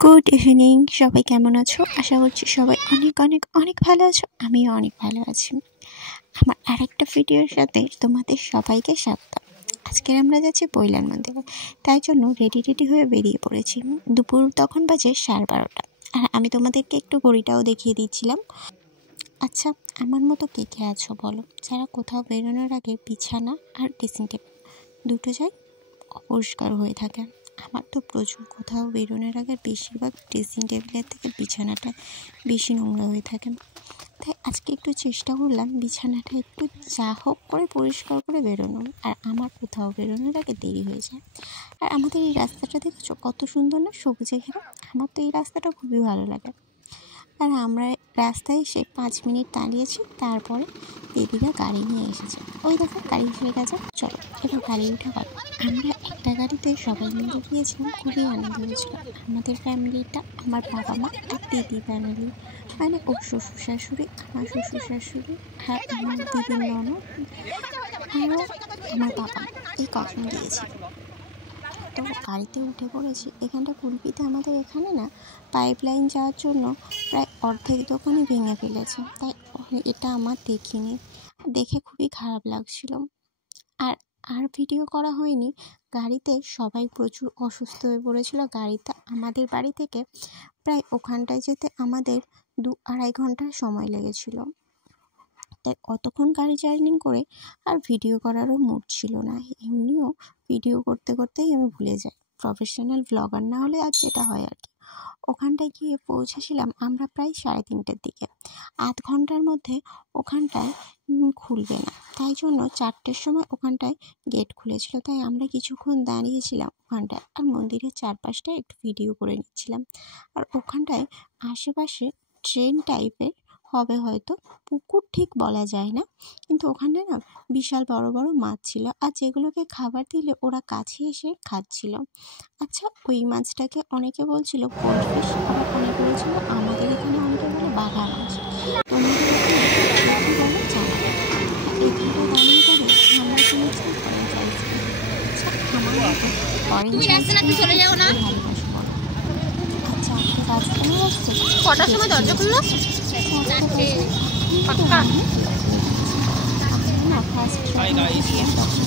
Good evening, সবাই কেমন আছো? আশা করছি সবাই অনেক অনেক অনেক ভালো আছো। আমিও অনেক ভালো আছি। আমার আরেকটা ভিডিওর সাথে তোমাদের সবাইকে স্বাগত। আজকের আমরা যাচ্ছি পৈলান মন্দিরে, তাই জন্য রেডি হয়ে বেরিয়ে পড়েছি। দুপুর তখন বাজে 12:30, আর আমি তোমাদেরকে একটু ঘড়িটাও দেখিয়ে দিচ্ছিলাম। আচ্ছা, আমার মতো কে কে আছো বলো, যারা কোথাও বেরোনোর আগে বিছানা আর ড্রেসিং টেবিল দুটো অপরিষ্কার হয়ে থাকে? আমার তো প্রচুর, কোথাও বেরোনোর আগে বেশিরভাগ ড্রেসিং টেবিলের থেকে বিছানাটা বেশি নোংরা হয়ে থাকে। তাই আজকে একটু চেষ্টা করলাম বিছানাটা একটু যা হোক করে পরিষ্কার করে বেরোনো। আর আমার কোথাও বেরোনোর আগে দেরি হয়ে যায়। আর আমাদের এই রাস্তাটা দেখেছো কত সুন্দর না, সবুজে ঘেরা। আমার তো এই রাস্তাটা খুবই ভালো লাগে। আর আমরা রাস্তায় এসে 5 মিনিট দাঁড়িয়েছি, তারপরে দিদিরা গাড়ি নিয়ে এসেছে। ওই দেখো গাড়ি এসে গেছে, চলো এবার গাড়ি উঠে গেল। আমরা একটা গাড়িতে সবাই মিলে গিয়েছিলাম, খুবই আনন্দ হয়েছিল। আমাদের ফ্যামিলিটা আমার বাবা মা আর দিদি ফ্যামিলি, মানে ও শ্বশুর শাশুড়ি, আমার শ্বশুর শাশুড়ি আর আমার দিদির ননদ আরও আমার বাবা, এই কখন গিয়েছি। তো গাড়িতে উঠে পড়েছি। এখানটা কুলপিতে আমাদের এখানে না পাইপ লাইন যাওয়ার জন্য প্রায় অর্ধেক দোকানই ভেঙে ফেলেছে। তাই এটা আমার দেখিনি, দেখে খুবই খারাপ লাগছিল। আর আর ভিডিও করা হয়নি। গাড়িতে সবাই প্রচুর অসুস্থ হয়ে পড়েছিল। গাড়িতে আমাদের বাড়ি থেকে প্রায় ওখানটায় যেতে আমাদের 2-2.5 ঘন্টার সময় লেগেছিল। তাই অতক্ষণ গাড়ি জার্নি করে আর ভিডিও করারও মুড ছিল না। এমনিও ভিডিও করতে করতেই আমি ভুলে যাই, প্রফেশনাল ব্লগার না হলে আর যেটা হয় আর কি। ওখানটায় গিয়ে পৌঁছেছিলাম আমরা প্রায় 3:30টার দিকে। আধ ঘন্টার মধ্যে ওখানটায় খুলবে না, তাই জন্য 4টের সময় ওখানটায় গেট খুলেছিল। তাই আমরা কিছুক্ষণ দাঁড়িয়েছিলাম ওখানটায়, আর মন্দিরের চারপাশটা একটু ভিডিও করে নিচ্ছিলাম। আর ওখানটায় আশেপাশে ট্রেন টাইপের হবে হয়তো, পুকুর ঠিক বলা যায় না, কিন্তু ওখানে না বিশাল বড় বড় মাছ ছিল, আর যেগুলোকে খাবার দিলে ওরা কাছে এসে খাচ্ছিল। আচ্ছা, ওই মাছটাকে অনেকে বলছিল গোল্ড ফিশ, আবার অনেকে বলছিল, আমাদের এখানে অনেকে বলে বাঘা মাছ, তোমাদের এখানে বলে চানা। এখানটা দাঁড়িয়ে দাঁড়িয়ে আমরা কিনেছি অরেঞ্জ আইসক্রিম। আচ্ছা, আমার মতো অরেঞ্জ আইসক্রিম ভালোবাসো বলো। আচ্ছা, আপনি রাস্তায় আসছে কটার সময় দরজা খুললো?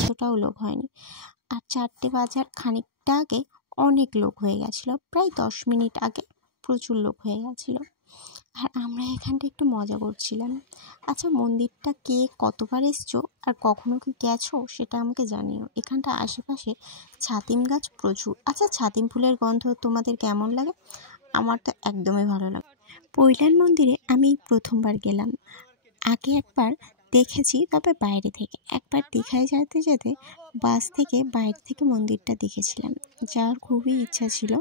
অতটাও লোক হয়নি। আর 4টে বাজার খানিকটা আগে অনেক লোক হয়ে গেছিলো, প্রায় 10 মিনিট আগে প্রচুর লোক হয়ে গেছিলো। আর আমরা এখানটা একটু মজা করছিলাম। আচ্ছা, মন্দিরটা কে কতবার এসছো আর কখনো কি গেছো সেটা আমাকে জানিও। এখানটা আশেপাশে ছাতিম গাছ প্রচুর। আচ্ছা, ছাতিম ফুলের গন্ধ তোমাদের কেমন লাগে? আমার তো একদমই ভালো লাগে। পৈলান মন্দিরে আমি প্রথমবার গেলাম। আগে একবার দেখেছি, তবে বাইরে থেকে। একবার দীঘায় যেতে যেতে বাস থেকে বাইরে থেকে মন্দিরটা দেখেছিলাম। যাওয়ার খুবই ইচ্ছা ছিল,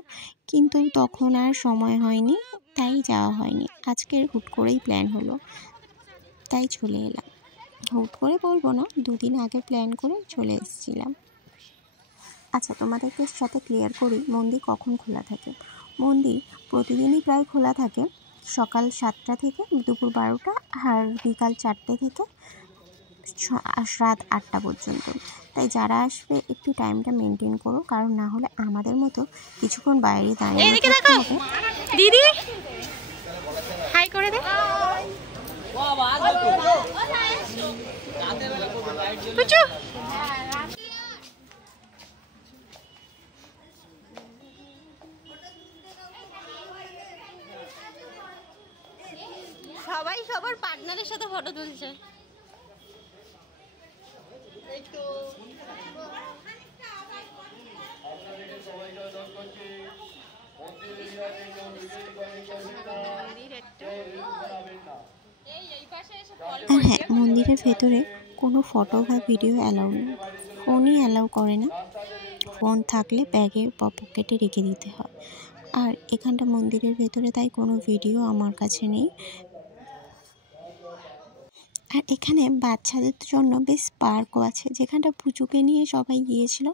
কিন্তু তখন আর সময় হয়নি, তাই যাওয়া হয়নি। আজকের হুট করেই প্ল্যান হলো, তাই চলে এলাম। হুট করে বলবো না, 2 দিন আগে প্ল্যান করে চলে এসেছিলাম। আচ্ছা, তোমাদেরকে সাথে ক্লিয়ার করি মন্দির কখন খোলা থাকে। মন্দির প্রতিদিনই প্রায় খোলা থাকে, সকাল 7টা থেকে দুপুর 12টা, আর বিকাল 4টে থেকে রাত 8টা পর্যন্ত। তাই যারা আসবে একটু টাইমটা মেনটেন করো, কারণ না হলে আমাদের মতো কিছুক্ষণ বাইরে দাঁড়িয়ে থাকতে হবে। দিদি হাই করে দে। সবাই সবার পার্টনারের সাথে ফটো তুলছে। হ্যাঁ, মন্দিরের ভেতরে কোনো ফটো বা ভিডিও অ্যালাউ নেই, ফোনই অ্যালাউ করে না। ফোন থাকলে ব্যাগে বা পকেটে রেখে দিতে হয়। আর এখানটা মন্দিরের ভেতরে তাই কোনো ভিডিও আমার কাছে নেই। আর এখানে বাচ্চাদের জন্য বেশ পার্কও আছে, যেখানটা পুচুকে নিয়ে সবাই গিয়েছিল।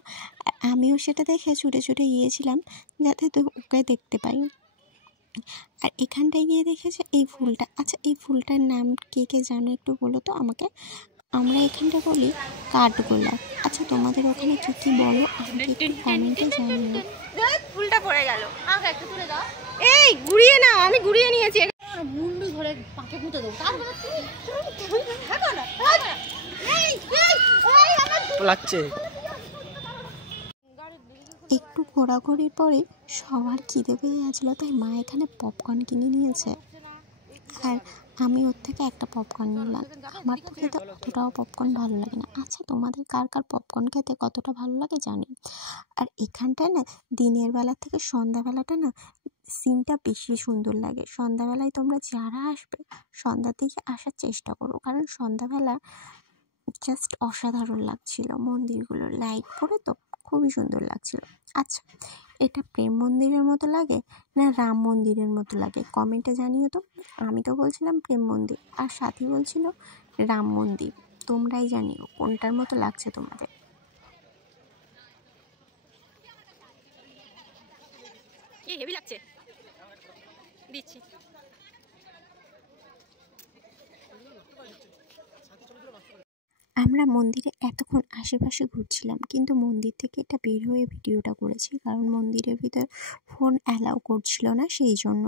আর আমিও সেটা দেখে ছুটে ছুটে গিয়েছিলাম, যাতে তো ওকে দেখতে পাই। আর এখানটায় গিয়ে দেখেছে এই ফুলটা। আচ্ছা, এই ফুলটার নাম কে কে জানো একটু বলো তো আমাকে। আমরা এখানটা বলি কাঠগোলাপ। আচ্ছা তোমাদের ওখানে কি কি বলো আমাকে একটু কমেন্টে জানিও। ফুলটা পড়ে গেল, আমাকে একটু তুলে দাও। এই ঘুরিয়ে নাও, আমি ঘুরিয়ে নিয়েছি। মুন্ডু ধরে পাকে মুতে দাও, তারপরে তুমি থাকো না। লাগছে একটু ঘোরাঘুরির পরে সবার খিদে পেয়ে গেছিল, তাই মা এখানে পপকর্ন কিনে নিয়েছে আর আমি ওর থেকে একটা পপকর্ন নিলাম। আমার তো খেতে অতটাও পপকর্ন ভালো লাগে না। আচ্ছা তোমাদের কার কার পপকর্ন খেতে কতটা ভালো লাগে জানি। আর এখানটায় না দিনের বেলা থেকে সন্ধ্যাবেলাটা না সিনটা বেশি সুন্দর লাগে। সন্ধ্যাবেলায় তোমরা যারা আসবে সন্ধ্যার দিকে আসার চেষ্টা করো, কারণ সন্ধ্যাবেলা জাস্ট অসাধারণ লাগছিল। মন্দিরগুলোর লাইট পড়ে তো খুবই সুন্দর লাগছিল। আচ্ছা এটা প্রেম মন্দিরের মতো লাগে না রাম মন্দিরের মতো লাগে কমেন্টে জানিও তো। আমি তো বলছিলাম প্রেম মন্দির আর সাথী বলছিল রাম মন্দির। তোমরাই জানিও কোনটার মতো লাগছে তোমাদের। কি হেভি লাগছে, দিচ্ছি। আমরা মন্দিরে এতক্ষণ আশেপাশে ঘুরছিলাম, কিন্তু মন্দির থেকে এটা বের হয়ে ভিডিওটা করেছি, কারণ মন্দিরের ভিতর ফোন অ্যালাউ করছিল না সেই জন্য।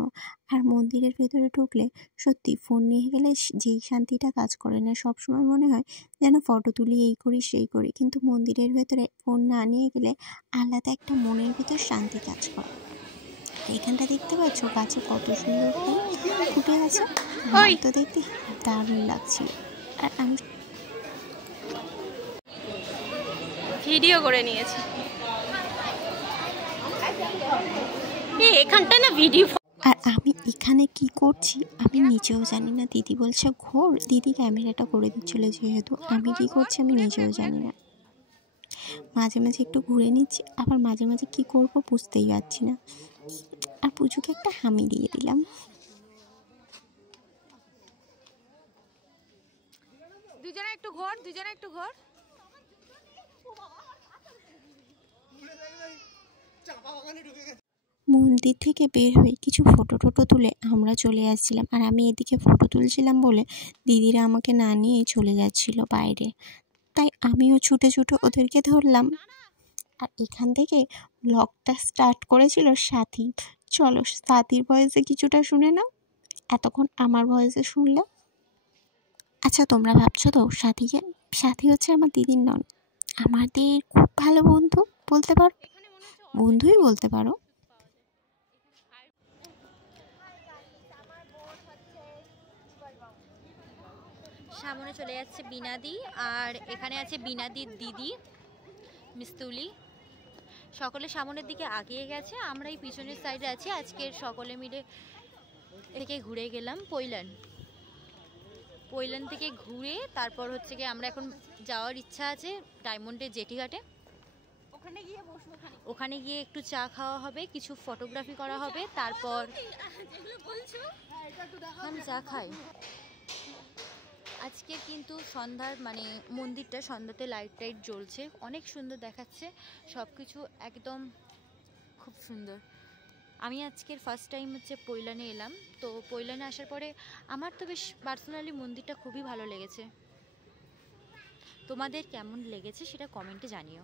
আর মন্দিরের ভেতরে ঢুকলে সত্যি ফোন নিয়ে গেলে যেই শান্তিটা কাজ করে না, সবসময় মনে হয় যেন ফটো তুলি, এই করি সেই করি, কিন্তু মন্দিরের ভেতরে ফোন না নিয়ে গেলে আলাদা একটা মনের ভিতর শান্তি কাজ করে। এখানটা দেখতে পাচ্ছ গাছে কত সুন্দর ফুল ফুটে আছে, তো দেখতে দারুণ লাগছিল। আর আমি ভিডিও করে নিয়েছি। এখানটা না ভিডিও। আর আমি এখানে কি করছি আমি নিজেও জানি না। দিদি বলছে ঘোর, দিদি ক্যামেরাটা করে দিচ্ছিল, যেহেতু আমি কি করছি আমি নিজেও জানি না। মাঝে মাঝে একটু ঘুরে নিচ্ছি, আবার মাঝে মাঝে কি করব বুঝতেই পারছি না। আর পুজোকে একটা হামি দিয়ে দিলাম। দুজনে একটু ঘর, দুজনে একটু ঘর। মন্দির থেকে বের হয়ে কিছু ফটো টোটো তুলে আমরা চলে আসছিলাম। আর আমি এদিকে ফটো তুলছিলাম বলে দিদিরা আমাকে না নিয়ে চলে যাচ্ছিল বাইরে, তাই আমিও ছুটে ছুটে ওদেরকে ধরলাম। আর এখান থেকে ব্লগটা স্টার্ট করেছিল সাথী। চলো সাথীর ভয়েসে কিছুটা শুনে নাও, এতক্ষণ আমার ভয়েসে শুনলে। আচ্ছা তোমরা ভাবছো তো সাথীকে, সাথী হচ্ছে আমার দিদির নন, আমাদের খুব ভালো বন্ধু বলতে পারো, বন্ধুই বলতে পারো। সামনে চলে যাচ্ছে বিনাদি, আর এখানে আছে বিনাদির দিদি মিস্তুলি। সকলে সামনের দিকে আগিয়ে গেছে, আমরা এই পিছনের সাইডে আছি। আজকের সকলে মিলে থেকে ঘুরে গেলাম পৈলান থেকে ঘুরে তারপর হচ্ছে কি আমরা এখন যাওয়ার ইচ্ছা আছে ডায়মন্ডের জেটি ঘাটে। ওখানে গিয়ে একটু চা খাওয়া হবে, কিছু ফটোগ্রাফি করা হবে, তারপর আমি চা খাই। আজকে কিন্তু সন্ধ্যার মানে মন্দিরটা সন্ধ্যাতে লাইট টাইট জ্বলছে, অনেক সুন্দর দেখাচ্ছে সব কিছু, একদম খুব সুন্দর। আমি আজকের ফার্স্ট টাইম হচ্ছে পৈলানে এলাম, তো পৈলানে আসার পরে আমার তো বেশ পার্সোনালি মন্দিরটা খুবই ভালো লেগেছে। তোমাদের কেমন লেগেছে সেটা কমেন্টে জানিও।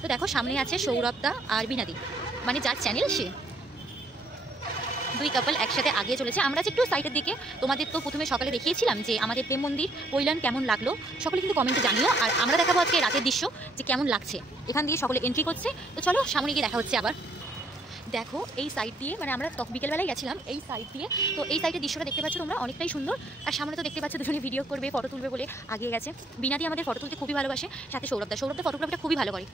তো দেখো সামনে আছে সৌরভদা আর বিনাদি, মানে যার চ্যানেল সে, দুই কাপল একসাথে আগিয়ে চলেছে। আমরা একটু সাইডের দিকে, তোমাদের তো প্রথমে সকালে দেখিয়েছিলাম যে আমাদের প্রেম মন্দির পৈলান কেমন লাগলো, সকলে কিন্তু কমেন্টে জানিও। আর আমরা দেখাবো আজকে রাতের দৃশ্য যে কেমন লাগছে। এখান দিয়ে সকলে এন্ট্রি করছে, তো চলো সামনে গিয়ে দেখা হচ্ছে আবার। দেখো এই সাইড দিয়ে, মানে আমরা বিকেলবেলায় গেছিলাম এই সাইড দিয়ে, তো এই সাইডের দৃশ্যটা দেখতে পাচ্ছ তোমরা, অনেকটাই সুন্দর। আর সামনে তো দেখতে পাচ্ছ দুজনে ভিডিও করবে, ফটো তুলবে বলে আগিয়ে গেছে। বিনাদি আমাদের ফটো তুলতে খুবই ভালোবাসে, সাথে সৌরভদা ফটোগ্রাফিটা খুবই ভালো করে।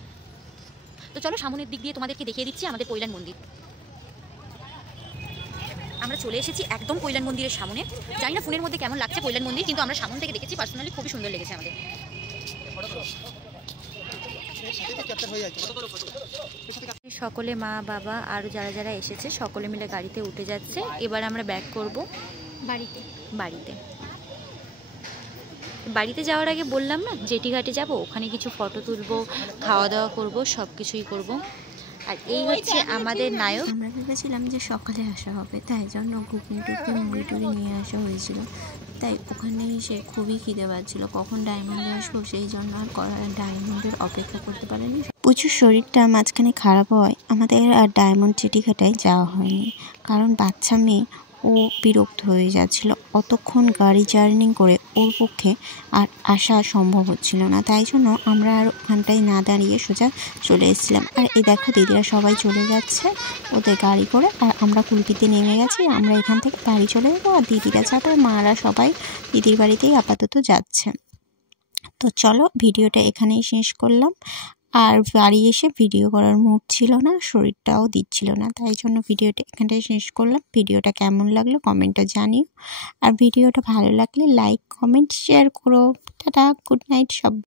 তো চলো সামনের দিক দিয়ে তোমাদেরকে দেখিয়ে দিচ্ছি আমাদের পৈলান মন্দির। আমরা চলে এসেছি একদম পৈলান মন্দিরের সামনে। জানি না ফোনের মধ্যে কেমন লাগছে পৈলান মন্দির, কিন্তু আমরা সামনে থেকে দেখেছি, পার্সোনালি খুবই সুন্দর লেগেছে আমাদের। সকলে মা বাবা আর যারা যারা এসেছে সকলে মিলে গাড়িতে উঠে যাচ্ছে। এবার আমরা ব্যাক করব বাড়িতে যাওয়ার আগে বললাম না জেটি ঘাটে যাব, ওখানে কিছু ফটো তুলবো, খাওয়া দাওয়া করব, সব কিছুই করবো। আর এই হচ্ছে আমাদের নায়ক। আমরা ভেবেছিলাম যে সকালে আসা হবে, তাই জন্য ঘুগনি টুগনি মুড়ি টুড়ি নিয়ে আসা হয়েছিল, তাই ওখানে এসে খুবই খিদে পাচ্ছিল, কখন ডায়মন্ডে আসবো সেই জন্য আর ডায়মন্ডের অপেক্ষা করতে পারেনি। প্রচুর শরীরটা মাঝখানে খারাপ হয়, আমাদের আর ডায়মন্ড চিটিঘাটায় যাওয়া হয়নি, কারণ বাচ্চা মেয়ে ও বিরক্ত হয়ে যাচ্ছিল। অতক্ষণ গাড়ি জার্নি করে ওর পক্ষে আর আসা সম্ভব হচ্ছিল না, তাই জন্য আমরা আর ওখানটায় না দাঁড়িয়ে সোজা চলে এসেছিলাম। আর এই দেখো দিদিরা সবাই চলে যাচ্ছে ওদের গাড়ি করে, আর আমরা কুলপিতে নেমে গেছি। আমরা এখান থেকে বাড়ি চলে যাবো, আর দিদিরা যাবে, মারা সবাই দিদির বাড়িতেই আপাতত যাচ্ছে। তো চলো ভিডিওটা এখানেই শেষ করলাম। আর বাড়ি এসে ভিডিও করার মুড ছিল না, শরীরটাও দিচ্ছিল না, তাই জন্য ভিডিওটা এখানটায় শেষ করলাম। ভিডিওটা কেমন লাগলো কমেন্টে জানিও, আর ভিডিওটা ভালো লাগলে লাইক কমেন্ট শেয়ার করো। টাটা, গুড নাইট সব।